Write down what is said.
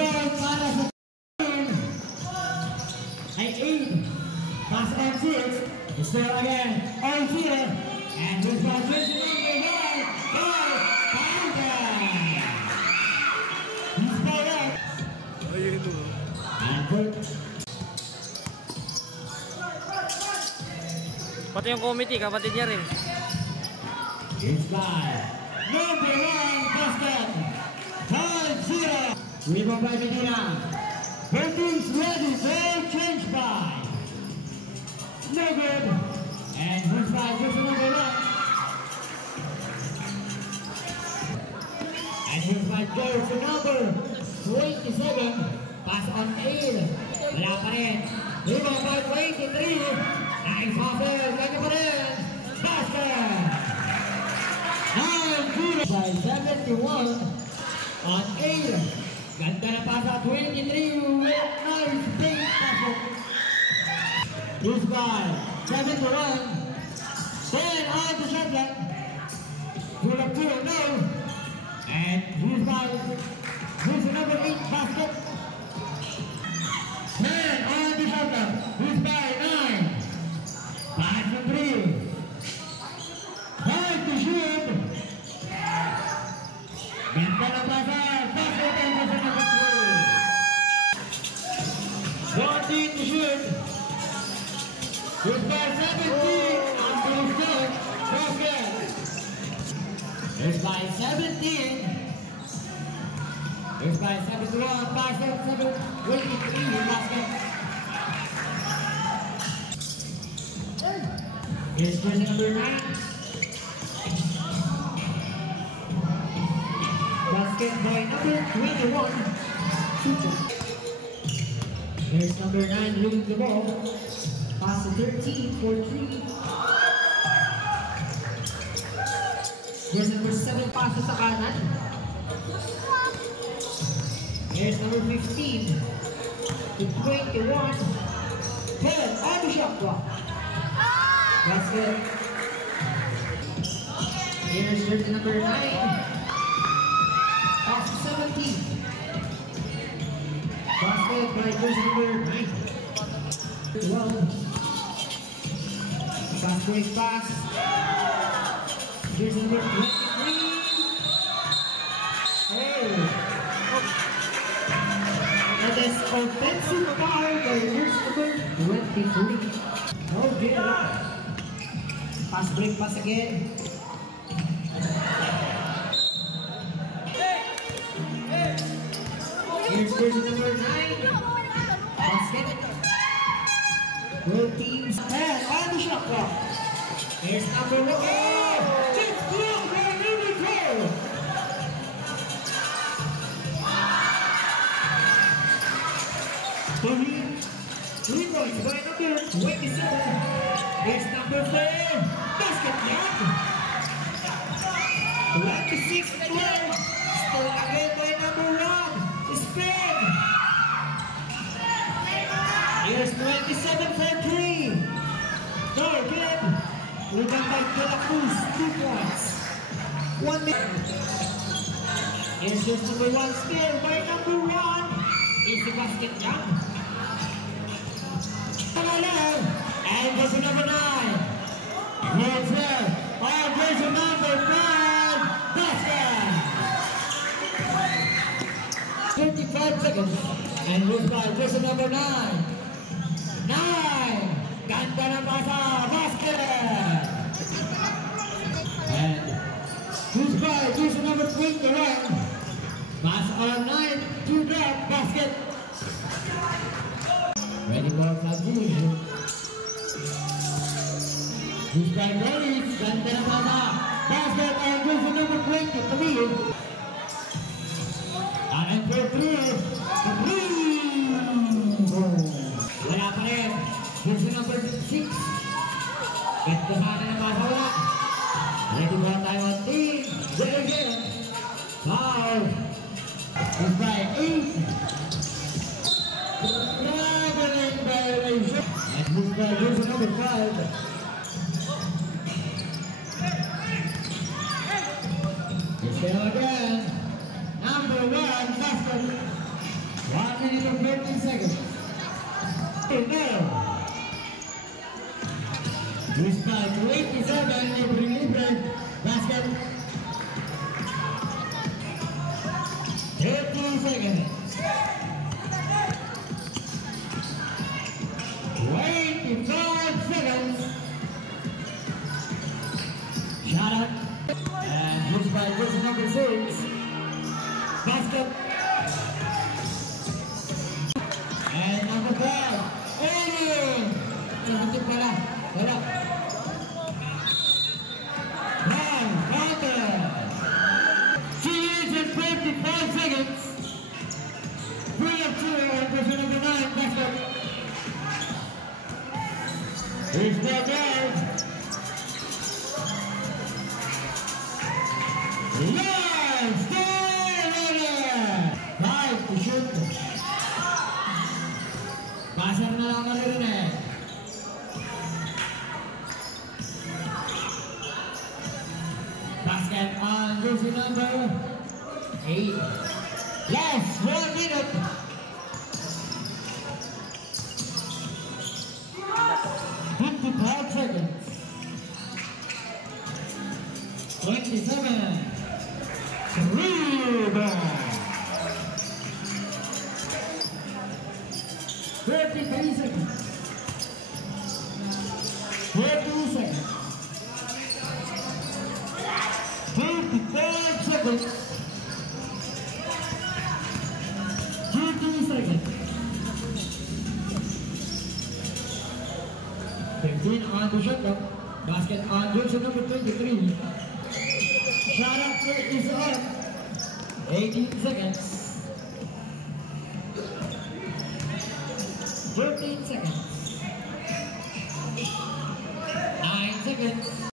point para sa ay 8. Pass on 6. Still again. On 0. And this one switch number 1. He's ball out. And good. Pati yung committee, kapatid niya rin. It's by number 1 basket. 5-0. Rebound by Medina. Both teams ready. They change by. No good. And who's by just number 1. And who's by goes to number 27. Pass on 8. Wala pa rin. Rebound by 23. Nice hustle. Kanya pa rin. Basket. 9-0 by 71 on 8. Ganda na pasa 23 with nice big pasok. Who's by 7-1. 10 on the shot clock. Pull up 2 no. And who's by who's the number 8 basket. 10 on the shot clock. Who's by 9. 5-3. 5 to shoot. Ganda na pasa. Basket and pasa number 3. 14 to shoot. Who's by 17. On the shot. Basket. Who's by 17. Who's by 71. 5-7. 23 basket. Here's jersey number 9. Basket by number 21. Here's number 9 leading the ball. Pass to 13 for 3. Here's number 7 passes sa kanan. Here's number 15 to 21. 10 on the shot clock. Basket. Here's jersey number 9. Pass to 17. Basket by jersey number 9. 12. Basket pass. Jersey number 23. Oh. That is offensive foul by jersey number 23. No good. Pass break pass again. Here's jersey number 9. Basket. Both teams and on the shot clock. Here's number 1. Oh! Just blown by number 12. Three points by number 27. Here's number 4. Basket down. 26 to 12. Still again by number 1. Spin. Here's 27 for 3. No good. Rebound by De La Cruz. 2 points. 1 minute. Here's just number 1 still by number 1. Easy basket down. And there's a number 9. Here's there. Oh, there's a number 9. Basket. 35 seconds. And who's by? There's a number 9. 9. Ganda na pasa. Basket. And who's by? There's a number 21. Pass on 9. 2 drop. Basket. Ready for Fabrizio. Who's by Morris? Ganda na pasa. Basket and goes to number 23. And for 3. Wala pa rin. Here's the number 6. Ganda sana na pasa. Wala. Ready for time on team. There again. Foul. Who's by 8. And who's by jersey number 5. It's there again. Number 1 basket. 1 minute and 13 seconds. Now. This by 27, libre, basket. 30 seconds. 25 seconds. Shot up. And this by jersey number 6. Basket. And number 5. 80. Sebentar pala. Wala. Counter. 2 minutes and 55 seconds. 3 of 2 on person number 9. Basket. Here's the guard. Yes! Stay! 5 to shoot. Pasar na lang maririnig. Basket on jersey number 8. Yes, 1 minute. 55 seconds. 27. Rebound. 33 seconds. 42 seconds. 55 seconds. 30 seconds. 15 on the shot clock. Basket on jersey number 23. Shot up is up. 18 seconds. 13 seconds. 9 seconds.